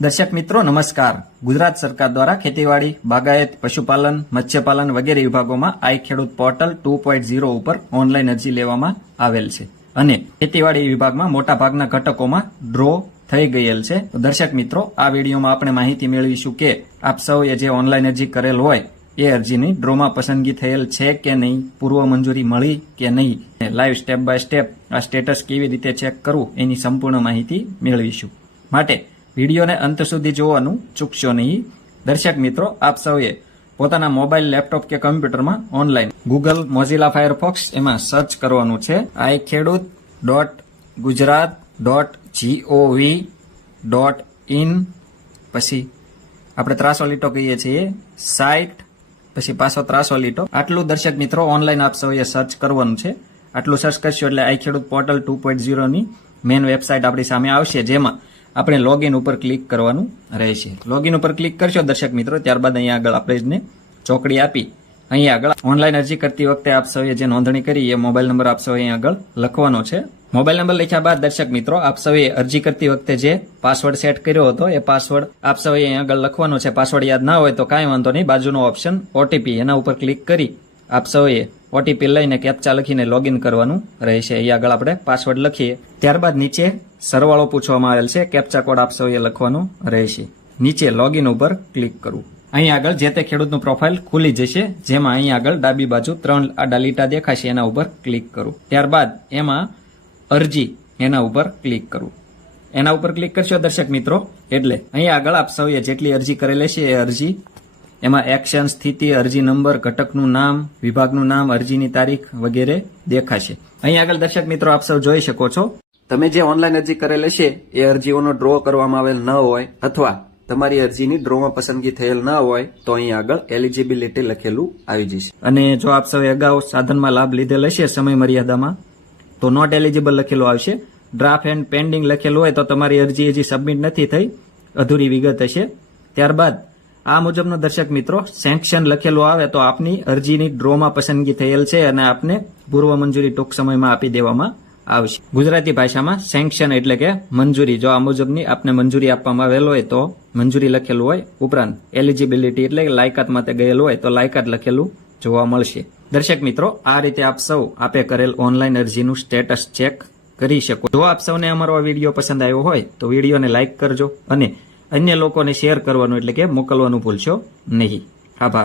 દર્શક મિત્રો, નમસ્કાર. ગુજરાત સરકાર દ્વારા ખેતીવાડી, બાગાયત, પશુપાલન, મત્સ્યપાલન વગેરે વિભાગોમાં I Khedut portal two point zero ઉપર ઓનલાઈન અરજી લેવામાં આવેલ છે. અને ખેતીવાડી વિભાગમાં મોટાભાગના ઘટકોમાં ડ્રો થઈ ગયેલ છે. દર્શક મિત્રો, આ વિડીયોમાં આપણે માહિતી મેળવીશું કે આપ સૌએ જે ઓનલાઈન અરજી કરેલ હોય, એ અરજીની ડ્રોમાં પસંદગી થયેલ છે કે નહીં, પૂર્વ મંજૂરી મળી કે નહીં લાઈવ સ્ટેપ બાય સ્ટેપ આ સ્ટેટસ કેવી રીતે ચેક કરવું એની સંપૂર્ણ માહિતી મેળવીશું. માટે વિડીયોને અંત સુધી જોવાનું ચૂકશો નહીં. દર્શક મિત્રો, આપ સૌએ પોતાના મોબાઈલ, લેપટોપ કે કમ્પ્યુટરમાં ઓનલાઈન ગૂગલ મોઝિલા ફાયરફોક્સ એમાં સર્ચ કરવાનું છે. I Khedut dot Gujarat dot G O V dot in. પછી આપણે ત્રાસો લીટો કહીએ છીએ સાઇટ પછી પાછો ત્રાસો લીટો. આટલું દર્શક મિત્રો, ઓનલાઈન આપ સૌએ સર્ચ કરવાનું છે. આટલું સર્ચ કરશો એટલે I Khedut portal two point ઝીરોની main website આપણી સામે આવશે, જેમાં આપણે લોગિન ઉપર ક્લિક કરવાનું રહેશે. લોગિન ઉપર ક્લિક કરશો દર્શક મિત્રો, ત્યારબાદ અહીંયા આગળ આપણે ચોકડી આપી. અહીંયા આગળ ઓનલાઈન અરજી કરતી વખતે આપ સૌએ જે નોંધણી કરી એ મોબાઈલ નંબર આપ સૌએ અહીંયા આગળ લખવાનો છે. મોબાઈલ નંબર લખ્યા બાદ દર્શક મિત્રો, આપ સૌએ અરજી કરતી વખતે જે પાસવર્ડ સેટ કર્યો હતો એ પાસવર્ડ આપ સૌએ અહીંયા આગળ લખવાનો છે. પાસવર્ડ યાદ ના હોય તો કાંઈ વાંધો નહીં, બાજુનો ઓપ્શન ઓટીપી એના ઉપર ક્લિક કરી આપ સૌએ ઓટીપી લઈને કેપ્ચા લખીને લોગિન કરવાનું રહેશે. અહીં આગળ આપણે પાસવર્ડ લખીએ. ત્યારબાદ નીચે સરવાળો પૂછવામાં આવેલ છે. કેપ્ચા કોડ આપ સૌએ લખવાનો રહેશે. નીચે લોગિન ઉપર ક્લિક કરવું અહીં આગળ જે તે ખેડૂતનું પ્રોફાઇલ ખુલી જશે, જેમાં અહીં આગળ ડાબી બાજુ ત્રણ આડા લીટા દેખાશે, એના ઉપર ક્લિક કરું. ત્યારબાદ એમાં અરજી એના ઉપર ક્લિક કરવું એના ઉપર ક્લિક કરશો દર્શક મિત્રો, એટલે અહીં આગળ આપ સૌએ જેટલી અરજી કરેલી છે એ અરજી એમાં એક્શન સ્થિતિ અરજી નંબર ઘટકનું નામ વિભાગનું નામ અરજીની તારીખ વગેરે દેખાશે. અહીં આગળ દર્શક મિત્રો આપ સૌ જોઈ શકો છો. તમે જે ઓનલાઈન અરજી કરેલ હશે એ અરજીઓનો ડ્રો કરવામાં આવેલ ન હોય અથવા તમારી અરજીની ડ્રોમાં પસંદગી થયેલ ન હોય તો અહીં આગળ એલિજિબિલિટી લખેલું આવી જશે. અને જો આપ સૌએ અગાઉ સાધનમાં લાભ લીધેલ હશે સમય મર્યાદામાં તો નોટ એલિજિબલ લખેલું આવશે. ડ્રાફ્ટ એન્ડ પેન્ડિંગ લખેલું હોય તો તમારી અરજી હજી સબમિટ નથી થઈ અધૂરી વિગત હશે. ત્યારબાદ આ મુજબનો દર્શક મિત્રો સેન્કશન લખેલું આવે તો આપની અરજીની ડ્રોમાં પસંદગી થયેલ છે અને આપને પૂર્વ મંજૂરી ટૂંક સમયમાં આપી દેવામાં આવશે. ગુજરાતી ભાષામાં સેન્કશન એટલે કે મંજૂરી. જો આ મુજબની આપને મંજૂરી આપવામાં આવેલ હોય તો મંજૂરી લખેલું હોય ઉપરાંત એલિજિબિલિટી એટલે લાયકાત માટે ગયેલું હોય તો લાયકાત લખેલું જોવા મળશે. દર્શક મિત્રો, આ રીતે આપ સૌ આપે કરેલ ઓનલાઈન અરજીનું સ્ટેટસ ચેક કરી શકો. જો આપ સૌને અમારો વીડિયો પસંદ આવ્યો હોય તો વિડીયોને લાઇક કરજો અને અન્ય લોકોને શેર કરવાનું એટલે કે મોકલવાનું ભૂલશો નહીં. આભાર.